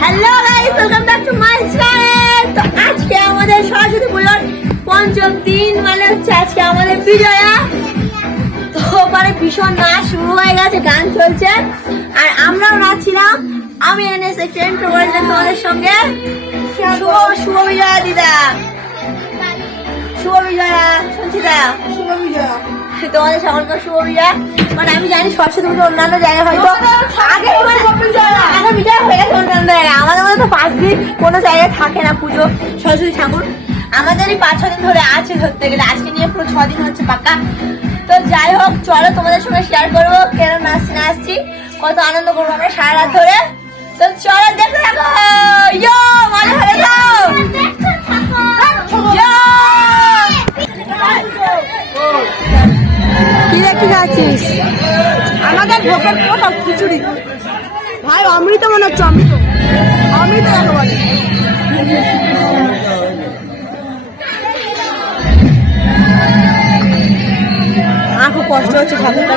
Hello guys welcome back to my channel তো আজকে আমাদের সরস্বতী পুজোর পঞ্চম দিন মানে হচ্ছে আজকে আমাদের বিজয়া। তো মানে ভীষণ নাচ শুরু হয়ে গেছে, গান চলছে। আর আমরাও নাচছিলাম। আমি এনে এসে ট্রেন করেছিলাম তোমাদের সঙ্গে। শুভ শুভ বিজয়া, দিদা। শুভ বিজয়া, সঞ্চিতা। শুভ বিজয়া। তোমাদের সকলকে শুভ বিজয়া মানে আমি জানি সরস্বতী পুজো অন্যান্য জায়গায় হয়তো আগে আগে বিজয় হয়ে। গেছে অন্যান্য জায়গায়। আমাদের মধ্যে তো পাঁচ দিন কোনো জায়গায় থাকে না পুজো সরস্বতী ঠাকুর। আমাদের এই পাঁচ দিন ধরে আছে ধরতে গেলে। আজকে নিয়ে পুরো ছ দিন হচ্ছে পাকা। তো যাই হোক চলো তোমাদের সঙ্গে শেয়ার করব কেন নাচছি নাচছি কত আনন্দ করব আমরা সারা রাত ধরে। তো চলো দেখতে থাকো। ইয়ো মজা করে যাও ইয়ো কি রে কি খাচ্ছিস আমাদের ভোগের প্রসাদ খিচুড়ি। ভাই, অমৃত মনে হচ্ছে, অমৃত। অমৃত একেবারে খুব কষ্ট হচ্ছে ঠাকুরটা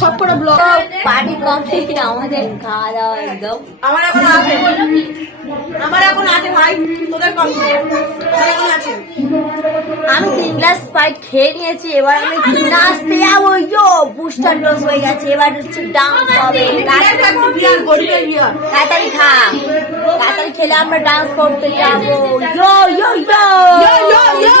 সব করে ব্লগ পার্টি কমপ্লিট আমাদের খাওয়া দাওয়া একদম। আমার এখন আছে। আমার এখন আছে ভাই। তোদের কম এখন আছে। আমি তিন গ্লাস স্পাইট খেয়ে নিয়েছি। এবার আমি নাচতে যাব। ইয়ো বুস্টার ডোজ হয়ে গেছে। এবার হচ্ছে ডান্স হবে তাড়াতাড়ি খা। তাড়াতাড়ি খেলে আমরা ডান্স করতে যাব। ইয়ো ইয়ো ইয়ো ইয়ো, ইয়ো, ইয়ো।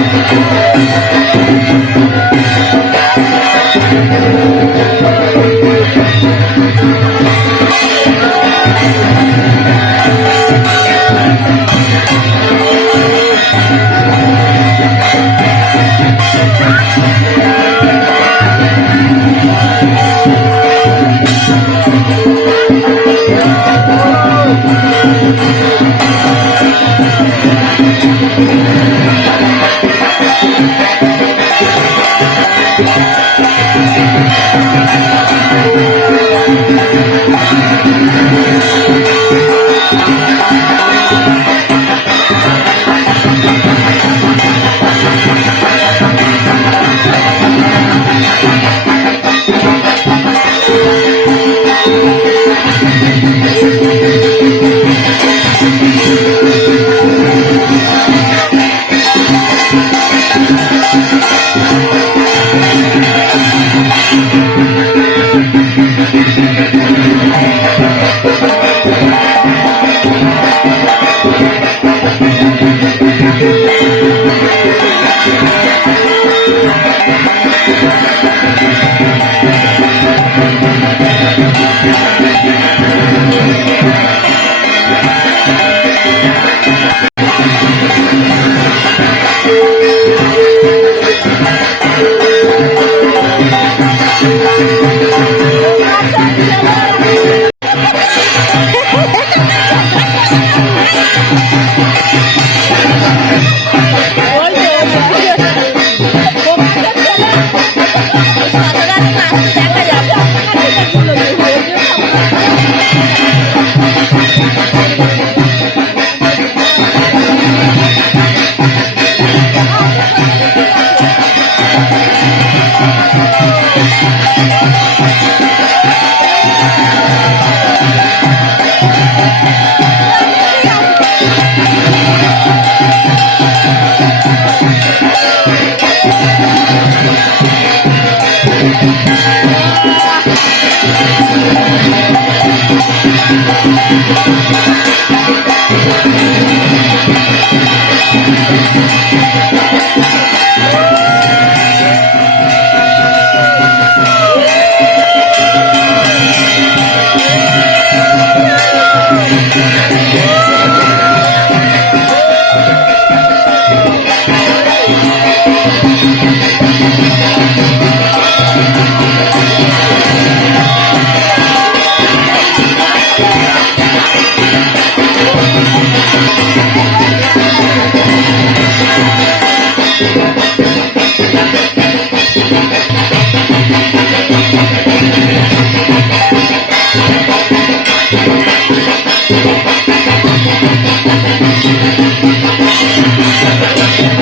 নাচ হবে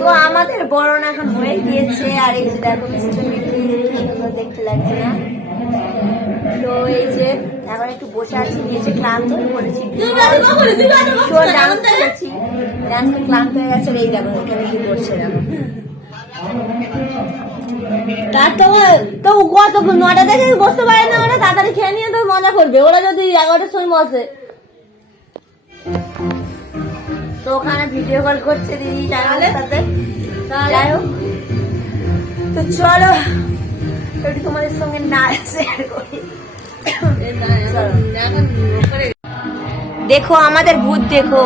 তো আমাদের বরণ এখন হয়ে গিয়েছে, আর এই দেখো দেখতে লাগছে না? তো এই যে একটু বসে আছি নিয়েছে ক্লান্ত হয়ে পড়েছি। ডান্স করেছি। ডান্স ক্লান্ত হয়ে গেছে এই দেখো এখানে কি করছে দেখো তো তো কত নটা থেকে বসতে পারে না ওরা? তাড়াতাড়ি খেয়ে নিয়ে তো মজা করবে। ওরা যদি এগারোটার সময় বসে। তো ওখানে ভিডিও কল করছে দিদি সাথে। যাই হোক। তো চলো একটু তোমাদের সঙ্গে না শেয়ার করি। দেখো আমাদের ভূত দেখো।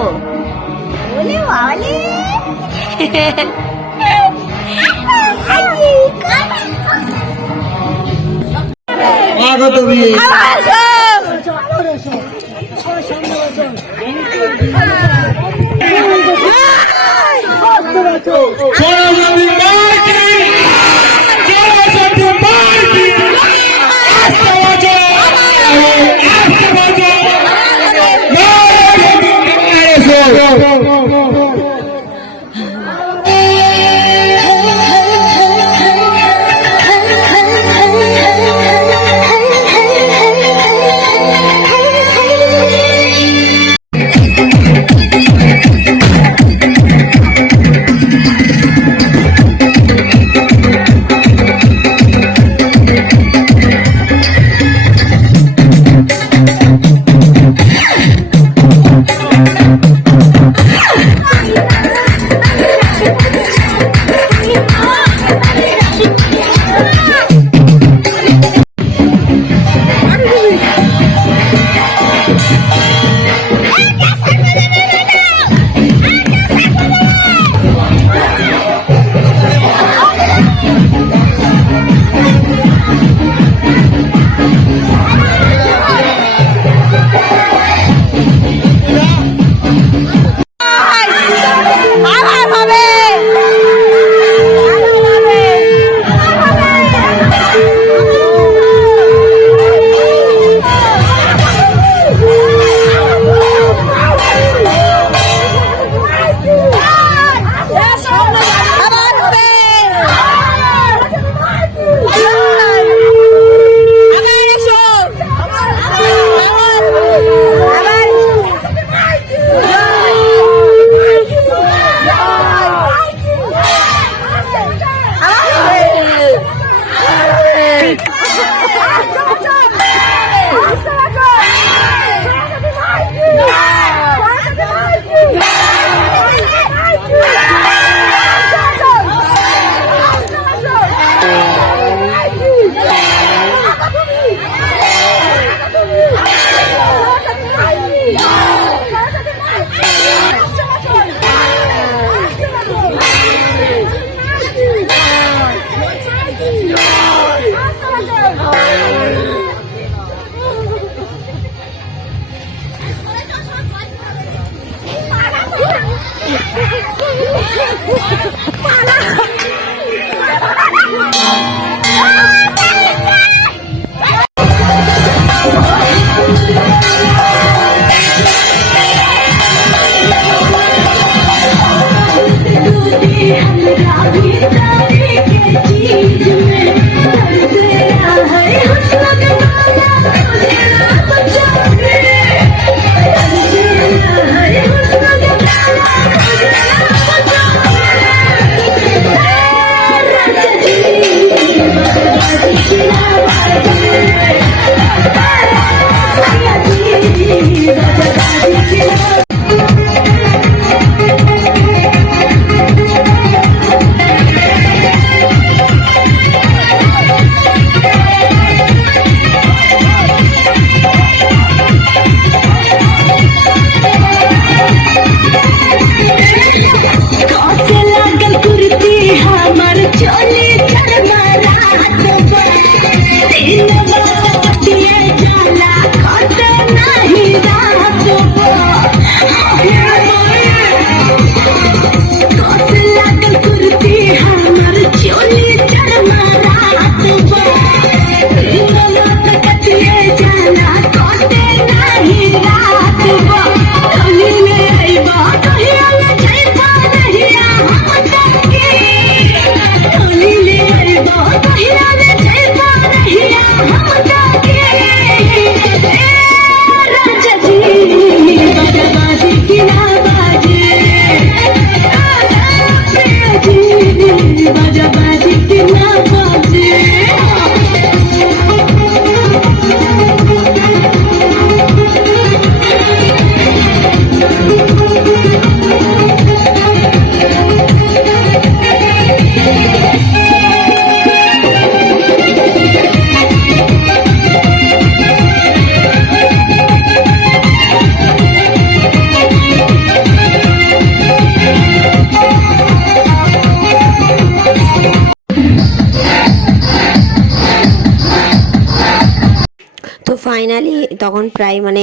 তখন প্রায় মানে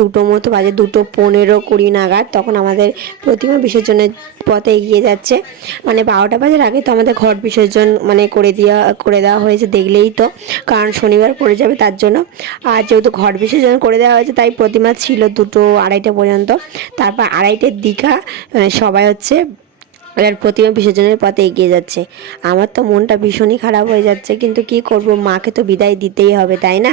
দুটো মতো বাজে, দুটো পনেরো কুড়ি নাগাদ তখন আমাদের প্রতিমা বিসর্জনের পথে এগিয়ে যাচ্ছে। মানে বারোটা বাজার আগে তো আমাদের ঘট বিসর্জন মানে করে দেওয়া করে দেওয়া হয়েছে দেখলেই তো, কারণ শনিবার পড়ে যাবে তার জন্য। আর যেহেতু ঘট বিসর্জন করে দেওয়া হয়েছে, তাই প্রতিমা ছিল দুটো আড়াইটা পর্যন্ত। তারপর আড়াইটের দীঘা মানে সবাই হচ্ছে আর প্রতিমা বিসর্জনের পথে এগিয়ে যাচ্ছে। আমার তো মনটা ভীষণই খারাপ হয়ে যাচ্ছে কিন্তু কি করব? মাকে তো বিদায় দিতেই হবে তাই না?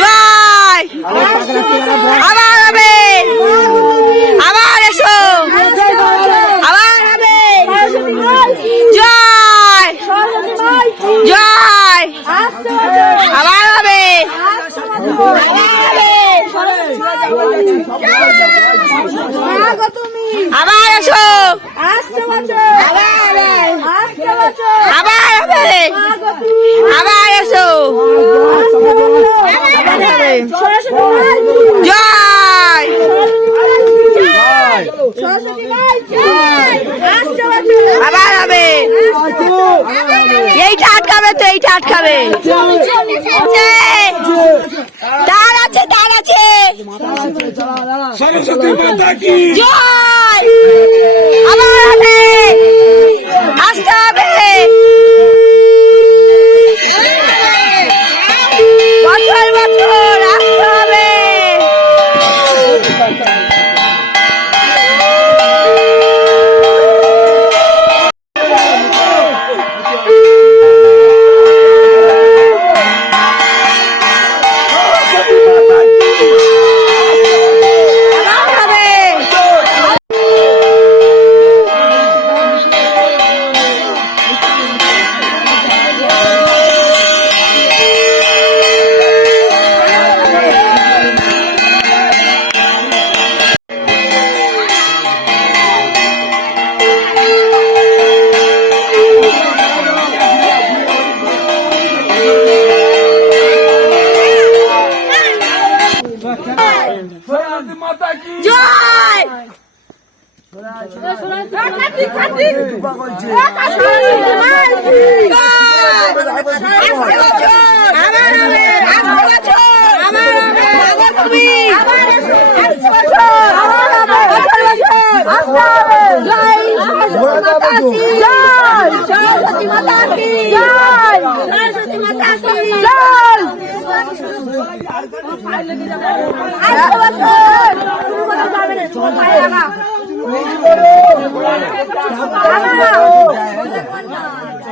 জয়। আবার হবে আবার এসো আবার হবে জয় জয় আবার হবে আবার এসো আবার হবে আবার এসো জয় আবার হবে এইটা আটকাবে তো এইটা আটকাবে তার আছে তার আছে সরস্বতী মাতা কি জয় দিয়ে দিলাম মাছ যেন কোনো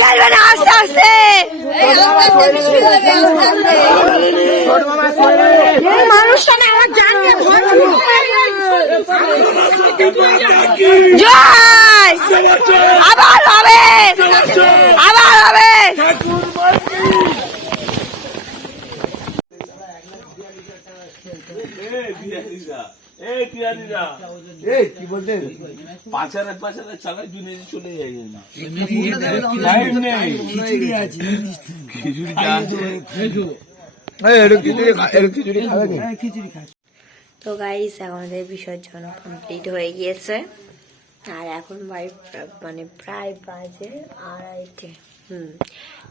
ফেলবে না আস্তে আস্তে। এই মানুষটা না আমার জান নিয়ে ভয় জয়! আবার হবে! আবার হবে! এই কি বলতে পাঁচারে পাঁচারে চালা জুনে চলে যায় না? লাইট নেই খিচুড়ি আছে খিচুড়ি খিচুড়ি খিচুড়ি খাবে তো গাইস আমাদের বিসর্জন কমপ্লিট হয়ে গিয়েছে। আর এখন বাড়ি মানে প্রায় বাজে আড়াইটে। হুম,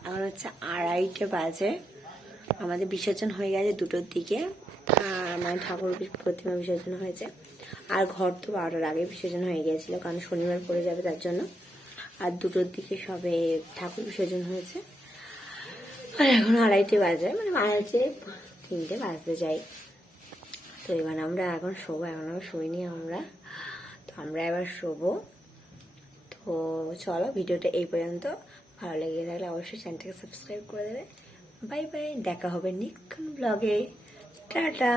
এখন হচ্ছে আড়াইটে বাজে। আমাদের বিসর্জন হয়ে গেছে দুটোর দিকে। মানে ঠাকুর প্রতিমা বিসর্জন হয়েছে। আর ঘর তো বারোটার আগে বিসর্জন হয়ে গিয়েছিল, কারণ শনিবার পড়ে যাবে তার জন্য। আর দুটোর দিকে সবে ঠাকুর বিসর্জন হয়েছে। আর এখন আড়াইটে বাজে মানে আড়াইটে তিনটে বাজতে যাই তো এবার আমরা এখন শোবো, এখন আমরা শুইনি আমরা। তো আমরা এবার শোবো। তো চলো, ভিডিওটা এই পর্যন্ত। ভালো লেগে থাকলে অবশ্যই চ্যানেলটাকে সাবস্ক্রাইব করে দেবে। বাই বাই, দেখা হবে নিক্ষণ ব্লগে। টাটা!